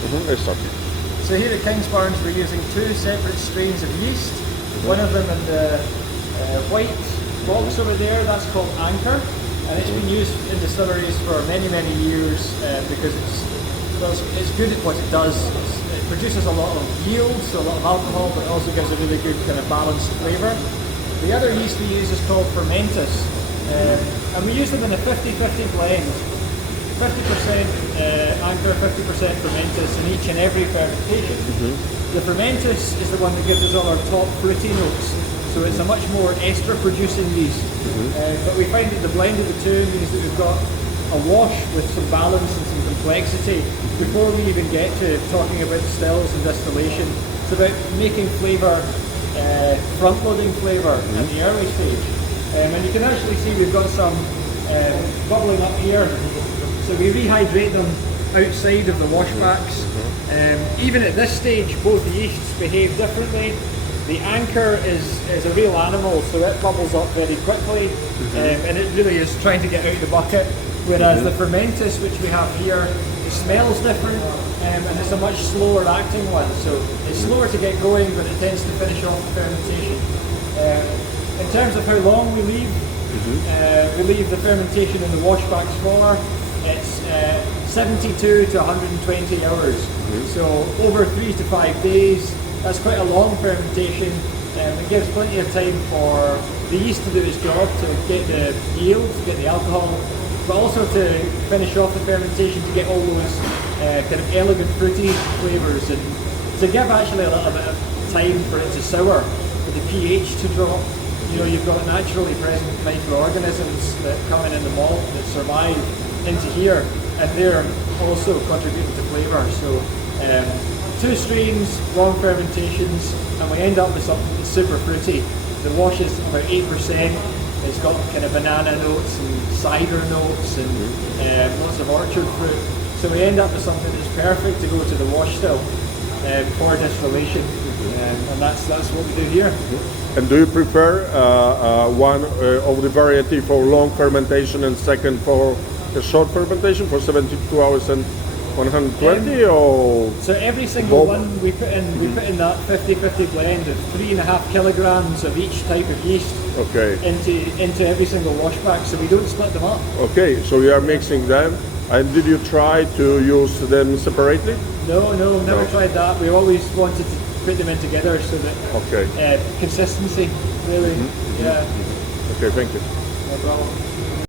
Exactly. So here at Kingsbarns we're using two separate strains of yeast. One of them in the white box over there, that's called Anchor, and it's been used in distilleries for many years because it's good at what it does. It produces a lot of yield, so a lot of alcohol, but it also gives a really good kind of balanced flavour. The other yeast we use is called Fermentus, and we use them in a 50-50 blend. 50% Anchor, 50% Fermentus in each and every fermentation. The Fermentus is the one that gives us all our top fruity notes, so it's a much more ester producing yeast. But we find that the blend of the two means that we've got a wash with some balance and some complexity before we even get to talking about stills and distillation. It's about making flavour, front-loading flavour at the early stage. And you can actually see we've got some bubbling up here. So we rehydrate them outside of the washbacks. Even at this stage, both yeasts behave differently. The Anchor is a real animal, so it bubbles up very quickly, and it really is trying to get out of the bucket. Whereas the Fermentus, which we have here, it smells different, and it's a much slower acting one. So it's slower to get going, but it tends to finish off the fermentation. In terms of how long we leave the fermentation in the washbacks for, it's 72 to 120 hours. So over 3 to 5 days. That's quite a long fermentation. It gives plenty of time for the yeast to do its job, to get the yield, to get the alcohol, but also to finish off the fermentation to get all those kind of elegant fruity flavours, and to give actually a little bit of time for it to sour, for the pH to drop. You know, you've got naturally present microorganisms that come in the malt that survive into here, and they're also contributing to flavour. So two strains, long fermentations, and we end up with something that's super fruity. The wash is about 8%. It's got kind of banana notes and cider notes and lots of orchard fruit. So we end up with something that's perfect to go to the wash still for distillation, and that's what we do here. And do you prefer one of the variety for long fermentation and second for a short fermentation for 72 hours and 120 or? So every single one we put in that 50-50 blend of 3.5 kilograms of each type of yeast into every single washback, so we don't split them up. Okay, so you are mixing them. And did you try to use them separately? No, never tried that. We always wanted to put them in together so that consistency, really. Yeah. Okay, thank you. No problem.